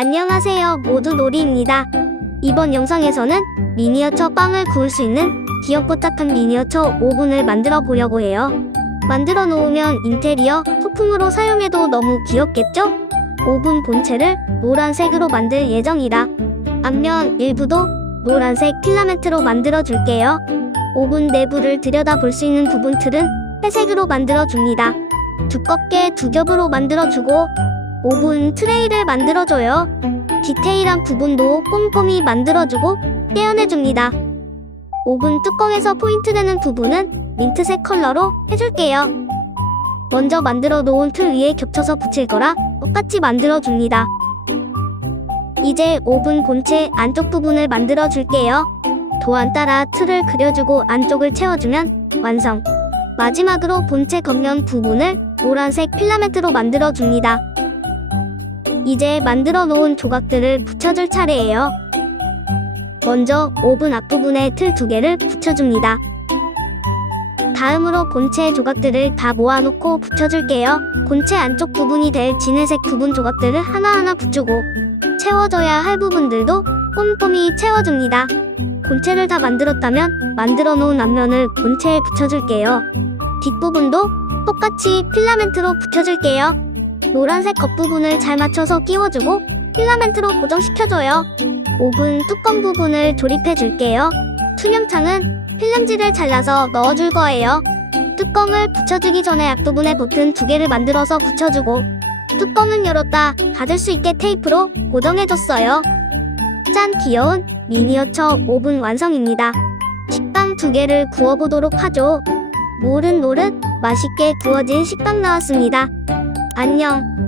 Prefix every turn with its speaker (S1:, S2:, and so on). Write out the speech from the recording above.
S1: 안녕하세요 모두 놀이입니다. 이번 영상에서는 미니어처 빵을 구울 수 있는 귀엽고짝한 미니어처 오븐을 만들어 보려고 해요. 만들어 놓으면 인테리어 소품으로 사용해도 너무 귀엽겠죠? 오븐 본체를 노란색으로 만들 예정이라 앞면 일부도 노란색 필라멘트로 만들어 줄게요. 오븐 내부를 들여다 볼 수 있는 부분 틀은 회색으로 만들어 줍니다. 두껍게 두 겹으로 만들어 주고 오븐 트레이를 만들어 줘요. 디테일한 부분도 꼼꼼히 만들어 주고 떼어내 줍니다. 오븐 뚜껑에서 포인트 되는 부분은 민트색 컬러로 해줄게요. 먼저 만들어 놓은 틀 위에 겹쳐서 붙일 거라 똑같이 만들어 줍니다. 이제 오븐 본체 안쪽 부분을 만들어 줄게요. 도안 따라 틀을 그려주고 안쪽을 채워주면 완성. 마지막으로 본체 겉면 부분을 노란색 필라멘트로 만들어 줍니다. 이제 만들어 놓은 조각들을 붙여줄 차례예요. 먼저 오븐 앞부분에 틀 두 개를 붙여줍니다. 다음으로 본체 조각들을 다 모아놓고 붙여줄게요. 본체 안쪽 부분이 될 진회색 부분 조각들을 하나하나 붙이고 채워줘야 할 부분들도 꼼꼼히 채워줍니다. 본체를 다 만들었다면 만들어 놓은 앞면을 본체에 붙여줄게요. 뒷부분도 똑같이 필라멘트로 붙여줄게요. 노란색 겉부분을 잘 맞춰서 끼워주고 필라멘트로 고정시켜줘요. 오븐 뚜껑 부분을 조립해 줄게요. 투명창은 필름지를 잘라서 넣어줄 거예요. 뚜껑을 붙여주기 전에 앞부분에 버튼 두 개를 만들어서 붙여주고 뚜껑은 열었다 닫을 수 있게 테이프로 고정해줬어요. 짠 귀여운 미니어처 오븐 완성입니다. 식빵 두 개를 구워보도록 하죠. 노릇노릇 맛있게 구워진 식빵 나왔습니다. 안녕.